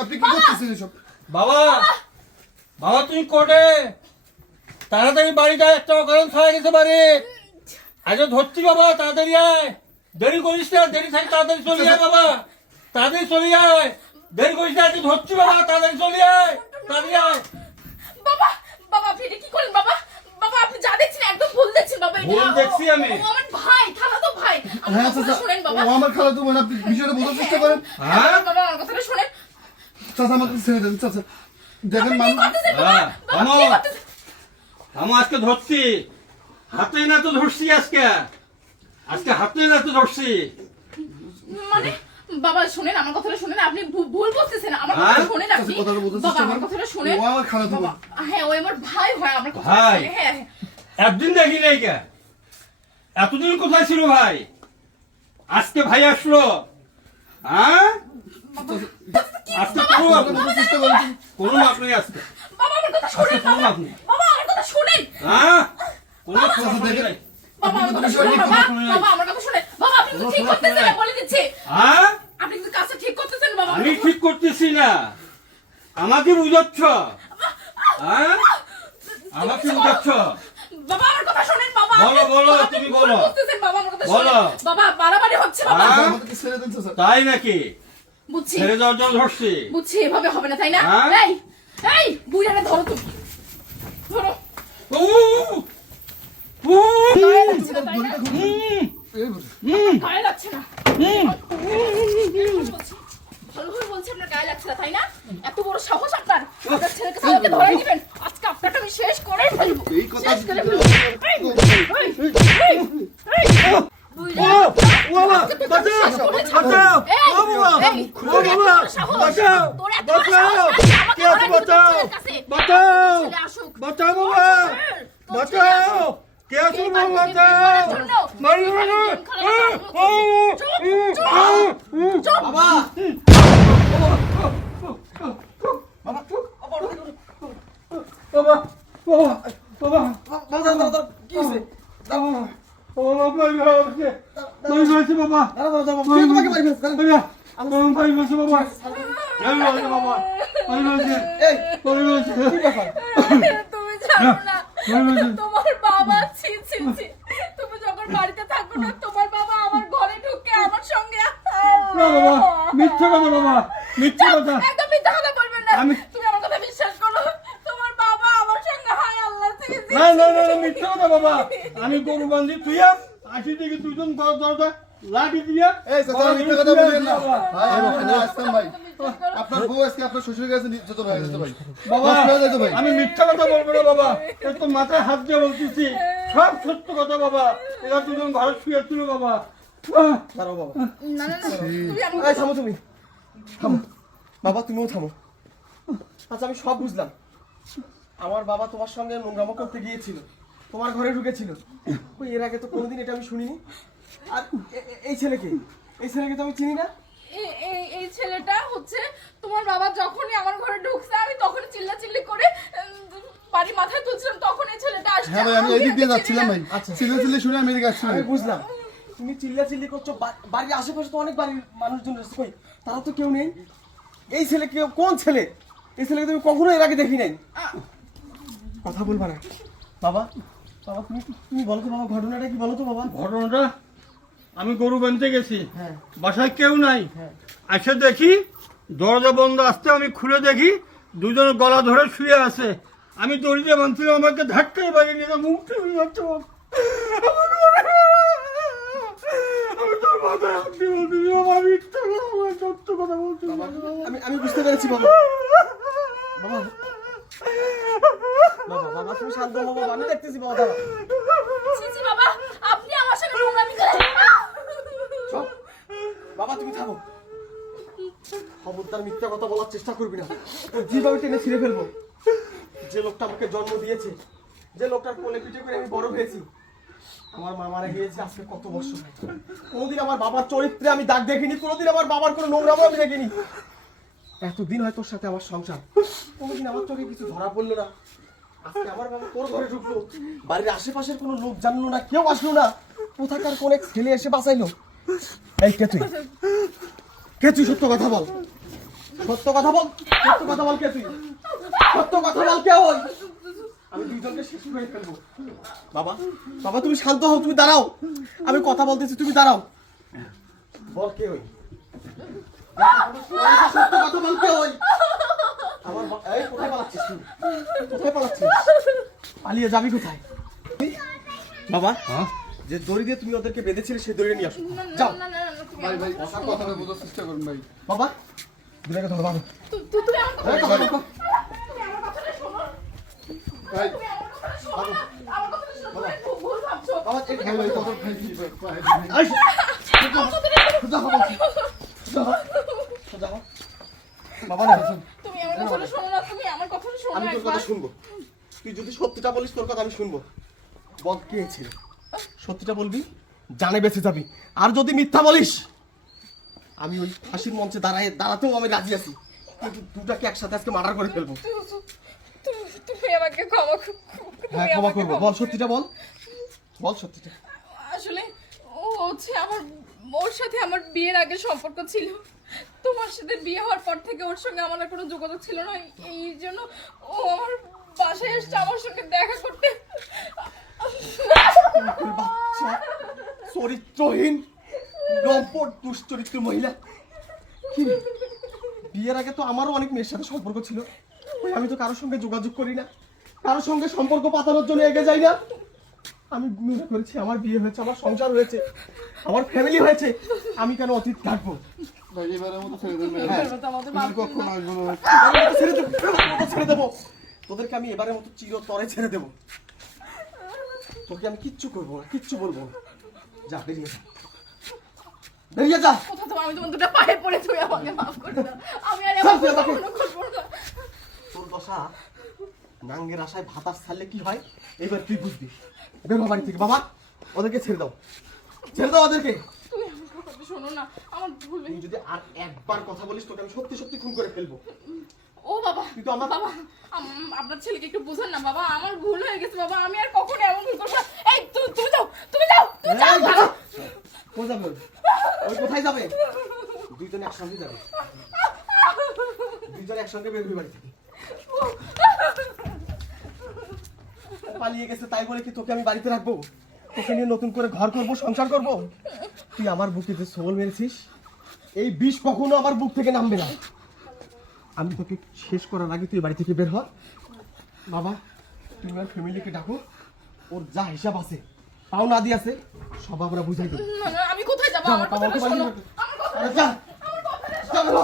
আপনি কি করতেছেন এসব? বাবা বাবা তুমি কোটে তাড়াতাড়ি বাড়িটা একটা অকারণ ছাড়া গেছে বাড়ি আজও ধরছি বাবা তাড়াতাড়ি আয় দেরি করিস না দেরি থাকি তাড়াতাড়ি চলে আয় বাবা তাড়াতাড়ি চলে আয় দেরি করিস না আজকে ধরছি বাবা তাড়াতাড়ি চলে আয় তাড়াতাড়ি আয় বাবা বাবা আপনি এটা কি করেন বাবা বাবা আপনি যা দেখছেন একদম ভুল দেখছেন বাবা এটা ভুল দেখছি আমি। ও আমার ভাই খালাতো ভাই হ্যাঁ আমার চাচা, কথা শুনেন বাবা ও আমার খালাতো বোন, আপনি বিষয়টা বোঝার চেষ্টা করেন। হ্যাঁ বাবা আমার কথাটা শুনেন চাচা আমাকে ছেড়ে দেন চাচা, দেখেন আপনি কি মানুষ করতেছেন বাবা হ্যাঁ, বাবা থামো। কি করতেছেন আমি আজকে ধরছি হাতে না তো ধরছি আজকে আজকে হাতে না তো ধরছি মানে বাবা শুনেন আমার কথাটা শুনেন আপনি ভুল করতেছেন আমার হ্যাঁ? কথা শুনেন আপনি চাচা, কথাটা বোঝার বাবা চেষ্টা আমার করেন। কথাটা শুনেন ও আমার খালাতো বোন। বাবা, হ্যাঁ ও আমার ভাই হয় আমার কথা ভাই? শুনেন, হ্যাঁ হ্যাঁ। একদিন দেখি নাই কে এতদিন কোথায় ছিল ভাই আজকে ভাই আসলো হ্যাঁ আজকে করুন আপনি বোঝার চেষ্টা করেন। করুন আপনি আজকে বাবা আমার কথা শুনেন আচ্ছা, বাবা আপনি। বাবা আমার কথা শুনেন হ্যাঁ কোনো চাচা, সমস্যা দেখেন। নাই বাবা আমার কথা আপনি শুনেন কিন্তু বাবা শুনেন। বাবা আমার কথা শুনেন বাবা আপনি কিন্তু কোনো ঠিক সমস্যা করতেছেন না নাই। বলে দিচ্ছি হ্যাঁ আপনি কিন্তু কাজটা ঠিক করতেছেন বাবা আমি ঠিক করতেছি না আমাকে বুঝাচ্ছ হ্যাঁ আমাকে বুঝাচ্ছ বাবা আমার কথা শুনেন বাবা বলো, বলো, আপনি তুমি ভুল বলো। করতেছেন বাবা আমার কথা বলো। শুনেন বাবা বাড়াবাড়ি হচ্ছে বাবা হ্যাঁ? আমাকে ছেড়ে দেন চাচা। তাই নাকি বুঝছি ছেড়ে যাওয়ার জন্য ধরছি বুঝছি এভাবে হবে না তাই না হ্যাঁ? এই এই বুড়াটা ধরো তুমি ধরো উ, উ, গায়ে লাগছে না, তাই না? এই বলে। গায়ে লাগছে না ভালো করে বলছি আপনার গায়ে লাগছে না তাই না এত বড় সাহস আপনার আপনার ছেলেকে তাহলে ধরে নেবেন আজকে আপনাকে আমি শেষ করে ফেলবো এই কথা শেষ করে ফেলবো বুইড়া, ও বাবা, আজকে তোকে বাঁচাও, শেষ করে ছাড়বো। বাঁচাও, এই, ও বাবা, এই, ও তোর এত বাবা, বড় সাহস, বাঁচাও, তোর এত বড় বাঁচাও, সাহস, আজকে আমাকে কে আছে ধরে নিয়ে তোর বাঁচাও, ছেলের কাছে। বাঁচাও, তোর ছেলে আসুক। বাঁচাও বাবা, তোর ছেলে বাঁচাও, আসুক। কে আছে এই বাবা, বাড়িতে বাঁচাও, বিয়ে করার জন্য মারি এই মারি, বাড়িতে গেম খেলার জন্য। চুপ, চুপ, বাবা বাবা, বাবা, বাবা, দাদা দাদা কি হইছে? বাবা, বাবা, মারি মারি, মারি মারি বাবা, দাদা দাদা কে তোমাকে মারি ফেলছে? বাবা, বাবা, মারি মারি বাবা, মারি মারি বাবা, মারি মারি, এই মারি মারি, কি ব্যাপার? তুমি জানো না বলো। তোমার বাবা ছি ছি ছি তুমি যখন বাড়িতে থাকো না তোমার বাবা আমার ঘরে ঢুকে আমার সঙ্গে না বাবা, মিথ্যা কথা বাবা, মিথ্যা কথা, একদম মিথ্যা কথা বলবেন না আমি- তুমি আমার কথা বিশ্বাস করো তোমার বাবা আমার সঙ্গে হায় আল্লাহ ছি ছি না না না না, মিথ্যা কথা বাবা, আমি গরু বান্ধি তুইয়া আসি থেকে দুজন দরজা লাঠি দিয়া এই চাচা মিথ্যা কথা বলবেন না বাবা। ভাই এখানে আসতাম ভাই আপনার বউ আজকে আপনার শ্বশুরের কাছে নির্যাতন হয়ে গেছে ভাই বাবা নষ্ট হয়ে যাইতো ভাই আমি মিথ্যা কথা বলবো না বাবা এ তো মাথায় হাত দিয়ে বলতেছি সব সত্য কথা বাবা এরা দুজন ঘরে শুয়ে ছিল বাবা দাঁড়াও বাবা না না না তুমি আমার এই থামো তুমি থামো বাবা তুমিও থামো আচ্ছা আমি সব বুঝলাম আমার বাবা তোমার সঙ্গে নোংরামো করতে গিয়েছিল তোমার ঘরে ঢুকেছিল ওই এর আগে তো কোনোদিন এটা আমি শুনিনি আর এই ছেলেকে তো আমি চিনি না এই ছেলেটা হচ্ছে তোমার বাবা যখনই আমার ঘরে ঢুকছে আমি তখন চিল্লাচিল্লি করে বাড়ি মাথায় তুলছিলাম তখন এই ছেলেটা আসছে হ্যাঁ ভাই আমি এই দিক দিয়ে যাচ্ছিলাম ভাই আচ্ছা। চিল্লা চিল্লি শুনে আমি এদিকে আসছিলাম আমি বুঝলাম তুমি চিল্লাচিল্লি করছো বাড়ির আশেপাশে তো অনেক বাড়ির মানুষজন রয়েছে কই তারা তো কেউ নেই এই ছেলে কেউ কোন ছেলে এই ছেলেকে তুমি কখনো এর আগে দেখি নাই কথা বলবা না বাবা বাবা তুমি বলো তো বাবা ঘটনাটা কি বলো তো বাবা ঘটনাটা আমি গরু বানতে গেছি হ্যাঁ বাসায় কেউ নাই হ্যাঁ এসে দেখি দরজা বন্ধ আসতে আমি খুলে দেখি দুজন গলা ধরে শুয়ে আছে আমি দড়িতে বাঁধছিলাম আমাকে ধাক্কাই বাড়ি নিয়ে মুখটা যাচ্ছে আমি তোর মাথায় হাত দিয়ে বলতেছি বাবা মিথ্যা কথা বলছি, সত্য কথা বলছি আমি বুঝতে পেরেছি বাবা বাবা বাবা বাবা তুমি শান্ত হও বাবা আমি দেখতেছি বাবা দাঁড়াও ছি ছি বাবা আপনি আমার সঙ্গে নোংরামি করেন চুপ। বাবা তুমি থামো খবরদার মিথ্যা কথা বলার চেষ্টা করবি না যেভাবে টেনে ছিঁড়ে ফেলবো যে লোকটা আমাকে জন্ম দিয়েছে যে লোকটার কোলে পিঠে করে আমি বড় হয়েছি আমার মা মারা গিয়েছে আজকে কত বছর কোনোদিন আমার বাবার চরিত্রে আমি দাগ দেখিনি কোনোদিন আমার বাবার কোনো নোংরামো আমি দেখিনি এতদিন হয় তোর সাথে আমার সংসার কোনোদিন আমার চোখে কিছু ধরা পড়লো না আজকে আমার বাবা তোর ঘরে ঢুকলো বাড়ির আশেপাশের কোনো লোক জানলো না কেউ আসলো না কোথাকার কোন এক ছেলে এসে বাঁচাইলো এই কে তুই সত্য কথা বল সত্য কথা বল, সত্য কথা বল কে তুই? সত্য কথা বল কে ওই? আমি দুইজনকে শেষ করে ফেলবো। বাবা, বাবা তুমি শান্ত হও, তুমি দাঁড়াও। আমি কথা বলতেছি, তুমি দাঁড়াও। বল কে ওই? সত্য কথা বল কে ওই? আমার এই কোথায় পালাচ্ছিস তুই? কোথায় পালাচ্ছিস? পালিয়ে যাবি কোথায়? বাবা, যে দড়ি দিয়ে তুমি ওদেরকে বেঁধেছিলে সেই দড়িটা নিয়ে আসো। না, যাও। না, না, না, না, তুমি ভাই আমার ভাই কথা শোনো। কথাটা বোঝার চেষ্টা করুন ভাই। বাবা, দুটাকে ধরো বাবা। তুমি আমার কথা এই, শোনো। বাবা, বাবা। তুমি আমার কথাটা শোনো। ভাই তুমি আমার কথাটা শোনো। আমার কথাটা শোনো। তুমি খুব ভুল ভাবছো। বাবা, এই ভাই ভাই কথা ভাই কি ভাই এই, সোজা হও বলছি। সোজা হও। সোজা হও। বাবা না, তুমি আমার কথাটা শোনো না, তুমি আমার কথাটা শোনো আমি তোর একবার। কথা শুনবো। তুই যদি সত্যিটা বলিস তোর কথা আমি শুনবো। বল কে ছিল? সত্যিটা বলবি, জানে বেঁচে যাবি। আর যদি মিথ্যা বলিস, আমি ওই ফাঁসির মঞ্চে দাঁড়াতেও আমি রাজি আছি, কিন্তু দুটাকে একসাথে আজকে মার্ডার করে ফেলবো। তুমি আমাকে ক্ষমা হ্যাঁ, ক্ষমা করবো। বল সত্যিটা বল, বল সত্যিটা। আসলে ও হচ্ছে ওর সাথে আমার বিয়ের আগে সম্পর্ক ছিল। তোমার সাথে বিয়ে হওয়ার পর থেকে ওর সঙ্গে আমার আর কোনো যোগাযোগ ছিল না। এই জন্য ও আমার বাসায় এসছে আমার সঙ্গে দেখা করতে। তোর বাচ্চা, চরিত্রহীন, লম্পট, দুশ্চরিত্র মহিলা। কি রে? বিয়ের আগে তো আমারও অনেক মেয়ের সাথে সম্পর্ক ছিল। ওই আমি তো কারোর সঙ্গে যোগাযোগ করি না, কারোর সঙ্গে সম্পর্ক পাতানোর জন্য এগিয়ে যাই না। আমি মনে করেছি আমার বিয়ে হয়েছে, আমার সংসার হয়েছে, আমার ফ্যামিলি হয়েছে, আমি কেন অতীত থাকবো? ভাই এবারের মতো ছেড়ে দেন ভাই। হ্যাঁ। এবার তো আমাদের তুমি মাফ করে কখনো দাও। আসবো না ভাই। এবারের মতো ছেড়ে দেবো, এবারের মতো ছেড়ে দেবো। তোদেরকে আমি এবারের মতো চিরতরে ছেড়ে দেবো। তোকে আমি কিচ্ছু করবো না, কিচ্ছু বলবো না। যা, বেরিয়ে যা, বেরিয়ে যা। কোথাও তো আমি তোমার দুটো পায়ে পড়ে তুমি আমাকে মাফ করে দাও। আমি আর ছাড় এমন তুই আমাকে। কখনো করবো না। তোর দশা নাঙ্গের আশায় ভাতার ছাড়লে কি হয় এবার তুই বুঝবি। বের হ বাড়ি থেকে। বাবা, ওদেরকে ছেড়ে দাও, ছেড়ে দাও ওদেরকে। তুমি আমার কথা শোনো না, আমার ভুল তুই যদি আর একবার কথা বলিস তোকে আমি সত্যি সত্যি খুন করে ফেলবো। ও বাবা, তুই তো আমার- বাবা আপনার ছেলেকে একটু বোঝান না বাবা, আমার ভুল হয়ে গেছে বাবা, আমি আর কখনো এমন ভুল করব না। এই তুমি যাও, তুমি যাও, তুমি যাও এই, বাবা। কোথায় যাবে ওই? ওই কোথায় যাবে? দুইজনে একসঙ্গে যাবে, দুইজনে একসঙ্গে বের হবি বাড়ি থেকে। পালিয়ে গেছে তাই বলে কি তোকে আমি বাড়িতে রাখবো? তোকে নিয়ে নতুন করে ঘর করবো, সংসার করবো? তুই আমার বুকে যে সোল মেরেছিস, এই বিষ কখনো আমার বুক থেকে নামবে না। আমি তোকে শেষ করার আগে তুই বাড়ি থেকে বের হ। বাবা, তুমি আমার ফ্যামিলিকে ডাকো, ওর যা হিসাব আছে, পাও না দিয়ে আছে, সব আমরা বুঝাই দেবো। না, না, আমি কোথায় যাবো? যা, আমার বাবা, কথাটা ওকে বাড়ি শোনো। থেকে- আমার কথা আরে যা, আমার কথাটা যা বের হ।